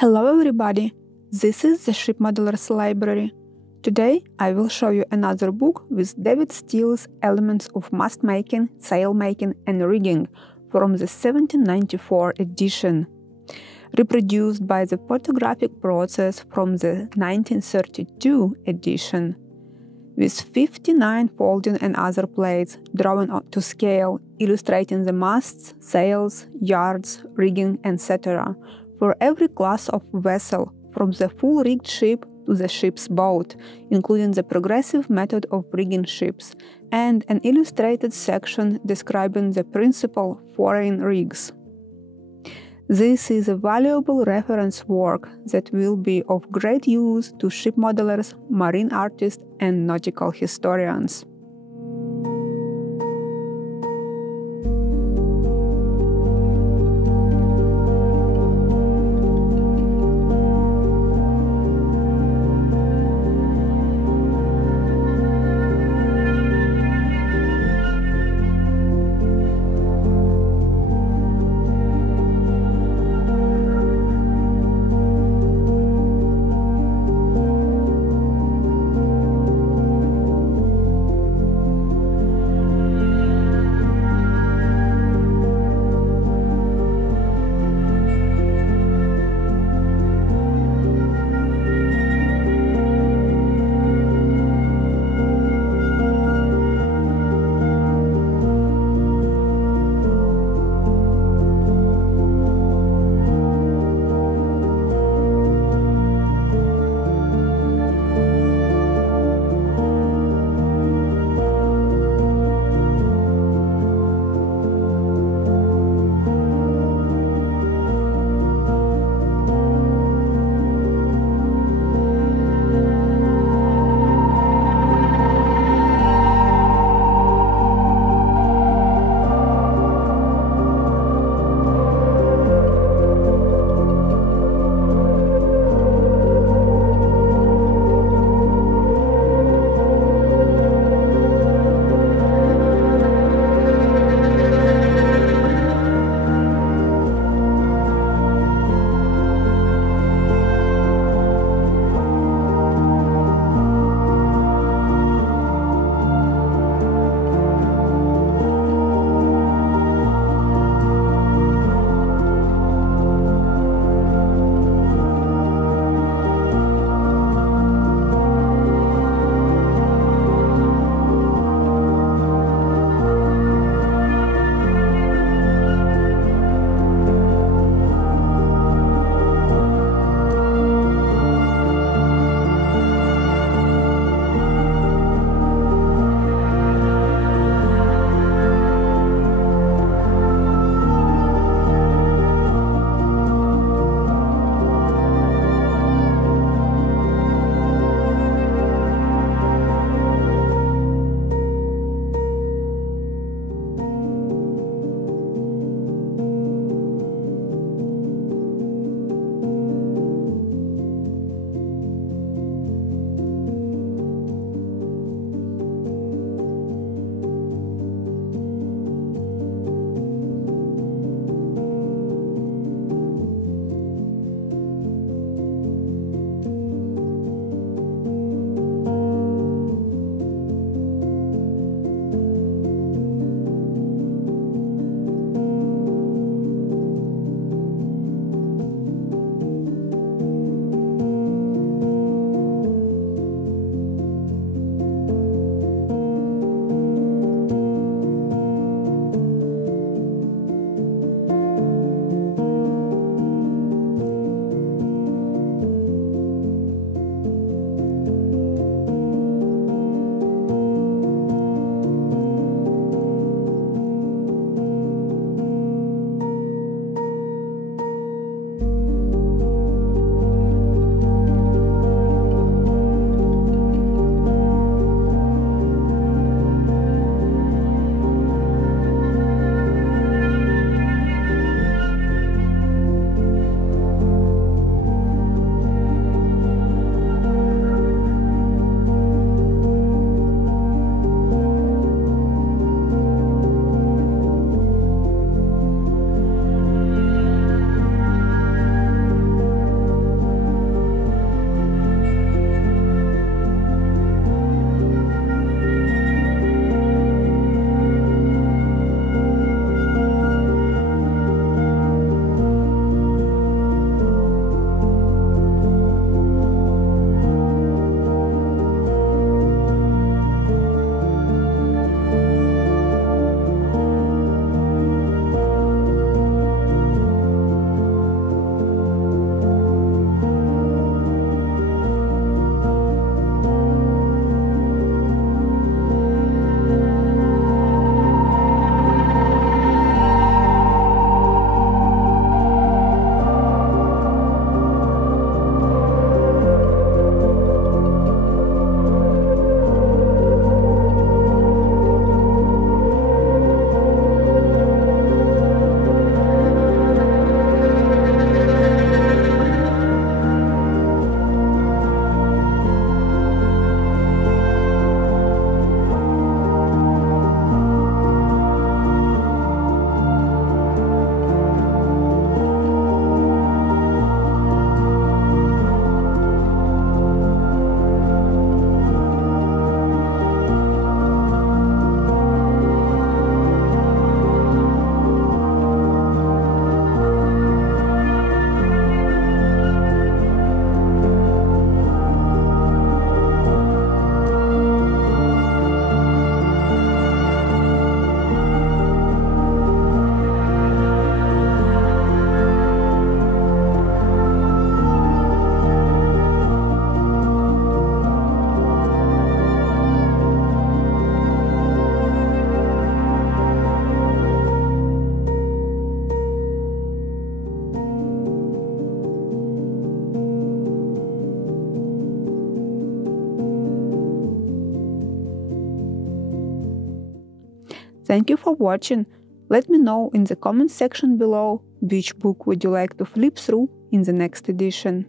Hello everybody, this is the Ship Modelers Library. Today I will show you another book with David Steele's Elements of Mast Making, Sail Making and Rigging from the 1794 edition, reproduced by the photographic process from the 1932 edition, with 59 folding and other plates drawn to scale, illustrating the masts, sails, yards, rigging, etc. for every class of vessel, from the full-rigged ship to the ship's boat, including the progressive method of rigging ships, and an illustrated section describing the principal foreign rigs. This is a valuable reference work that will be of great use to ship modelers, marine artists, and nautical historians. Thank you for watching. Let me know in the comment section below which book would you like to flip through in the next edition.